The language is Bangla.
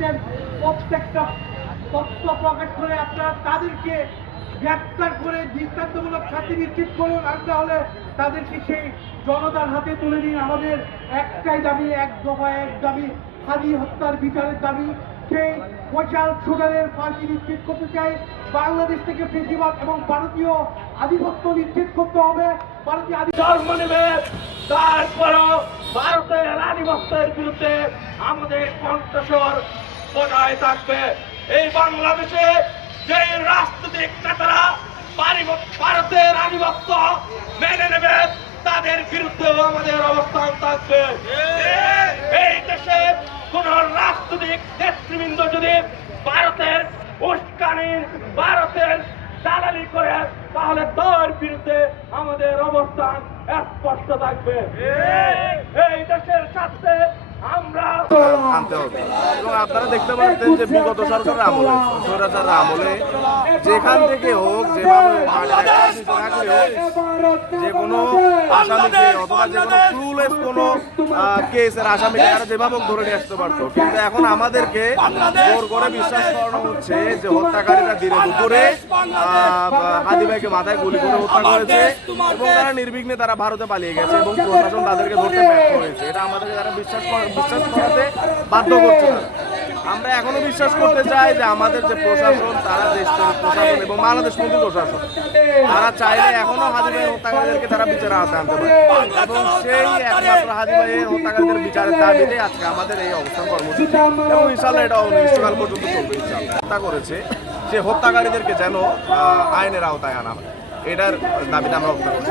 করছেন, প্রত্যেকটা তথ্য প্রকাশ করে আপনারা তাদেরকে গ্রেপ্তার করে দৃষ্টান্তমূলক শাস্তি নিশ্চিত করুন। আর তাহলে তাদেরকে সেই জনতার হাতে তুলে দিন। আমাদের একটাই দাবি, এক দফা এক দাবি, হাদি হত্যার বিচারের দাবি। সেই ফয়সাল সুগারের ফাঁসি নিশ্চিত করতে চাই। বাংলাদেশ থেকে ফেসিবাদ এবং ভারতীয় আধিপত্য নিশ্চিত করতে হবে। ভারতীয় জন্ম নেবে, তারপরও ভারতের আধিপত্যের বিরুদ্ধে আমাদের কণ্ঠস্বর বজায় থাকবে। এই বাংলাদেশে যে রাজনৈতিক নেতারা ভারতের আধিপত্য মেনে নেবে, তাদের বিরুদ্ধেও আমাদের অবস্থান থাকবে। এই দেশে কোন রাজনৈতিক নেতৃবৃন্দ যদি ভারতের উস্কানি, ভারতের দালালি করে, তাহলে তার বিরুদ্ধে আমাদের অবস্থান স্পষ্ট থাকবে। এই দেশের স্বার্থে আমরা আনতে হবে। এবং আপনারা দেখতে পাচ্ছেন যে বিগত সরকারের আমলে, স্বৈরাচারের আমলে যেখান থেকে হোক, যেভাবে যে কোনো আসামিকে অথবা যে কোনো ক্লুলেস কোনো কেসের আসামিকে তারা যেভাবে হোক ধরে নিয়ে আসতে পারতো। কিন্তু এখন আমাদেরকে জোর করে বিশ্বাস করানো হচ্ছে যে হত্যাকারীরা ধীরে দুপুরে হাদি ভাইকে মাথায় গুলি করে হত্যা করেছে এবং তারা নির্বিঘ্নে তারা ভারতে পালিয়ে গেছে এবং প্রশাসন তাদেরকে ধরতে ব্যর্থ হয়েছে। এটা আমাদেরকে তারা বিশ্বাস করাতে বাধ্য করছে না। আমরা এখনো বিশ্বাস করতে চাই যে আমাদের যে প্রশাসন, তারা দেশের প্রশাসন এবং বাংলাদেশ মন্ত্রী প্রশাসন, তারা চাইলে এখনো হাদি ভাইয়ের হত্যাকারীদেরকে তারা বিচারের আওতায় আনতে পারে এবং সেই একমাত্র হাদি ভাইয়ের হত্যাকারীদের বিচারের দাবিতে আজকে আমাদের এই অবস্থান কর্মসূচি এবং ইনশাআল্লাহ এটা অনির্দিষ্টকাল পর্যন্ত চলবে। ইনশাআল্লাহ হত্যা করেছে সে হত্যাকারীদেরকে যেন আইনের আওতায় আনা হয়, এটার দাবিতে আমরা হত্যা করছি।